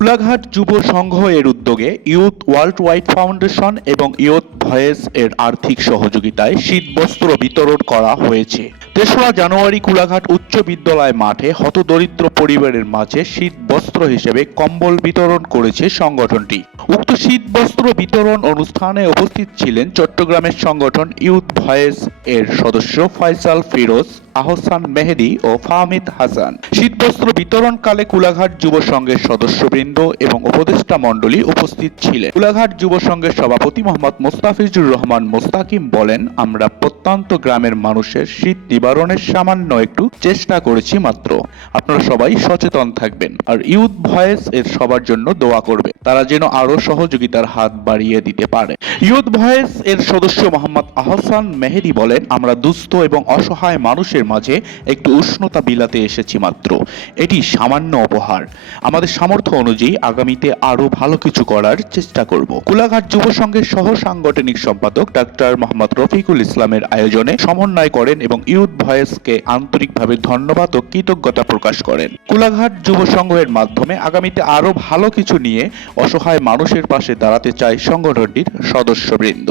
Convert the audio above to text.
কোলাঘাট যুব সংঘ এর উদ্যোগে ইউথ ওয়ার্ল্ড ওয়াইড ফাউন্ডেশন এবং ইউথ ভয়েস এর আর্থিক সহযোগিতায় শীতবস্ত্র বিতরণ করা হয়েছে। তেসরা জানুয়ারি কোলাঘাট উচ্চ বিদ্যালয় মাঠে হতদরিদ্র পরিবারের মাঝে শীতবস্ত্র হিসেবে কম্বল বিতরণ করেছে সংগঠনটি। উক্ত শীতবস্ত্র বিতরণ অনুষ্ঠানে উপস্থিত ছিলেন চট্টগ্রামের সংগঠন ইউথ ভয়েস এর সদস্য ফয়সাল ফিরোজ আহসান মেহেদি ও ফাহমিদ হাসান। শীতবস্ত্র বিতরণকালে কুলাঘাট যুব সংঘের সদস্যবৃন্দ এবং উপদেষ্টা মণ্ডলী উপস্থিত ছিলেন। কুলাঘাট যুব সংঘের সভাপতি মোহাম্মদ মোস্তাফিজুর রহমান মোস্তাকিম বলেন, আমরা প্রত্যন্ত গ্রামের মানুষের শীত নিবারণের সামান্য একটু চেষ্টা করেছি মাত্র। আপনারা সবাই সচেতন থাকবেন আর ইউথ ভয়েস এর সবার জন্য দোয়া করবে। তারা যেন আরও সহযোগিতার হাত বাড়িয়ে দিতে পারে। ইউথ ভয়েস এর সদস্য মোহাম্মদ আহসান মেহেদি বলেন, আমরা দুস্থ এবং অসহায় মানুষের মাঝে একটু উষ্ণতা বিলাতে এসেছি মাত্র। এটি সামান্য উপহার আমাদের সামর্থ্য অনুযায়ী আগামীতে আরও ভালো কিছু করার চেষ্টা করব। কুলাঘাট যুব সংঘের সহ সাংগঠনিক সম্পাদক ডাক্তার মোহাম্মদ রফিকুল ইসলামের আয়োজনে সমন্বয় করেন এবং ইউথ ভয়েসকে আন্তরিকভাবে ধন্যবাদ ও কৃতজ্ঞতা প্রকাশ করেন। কুলাঘাট যুব সংঘের মাধ্যমে আগামীতে আরও ভালো কিছু নিয়ে অসহায় মানুষের পাশে দাঁড়াতে চায় সংগঠনটির সদস্যবৃন্দ।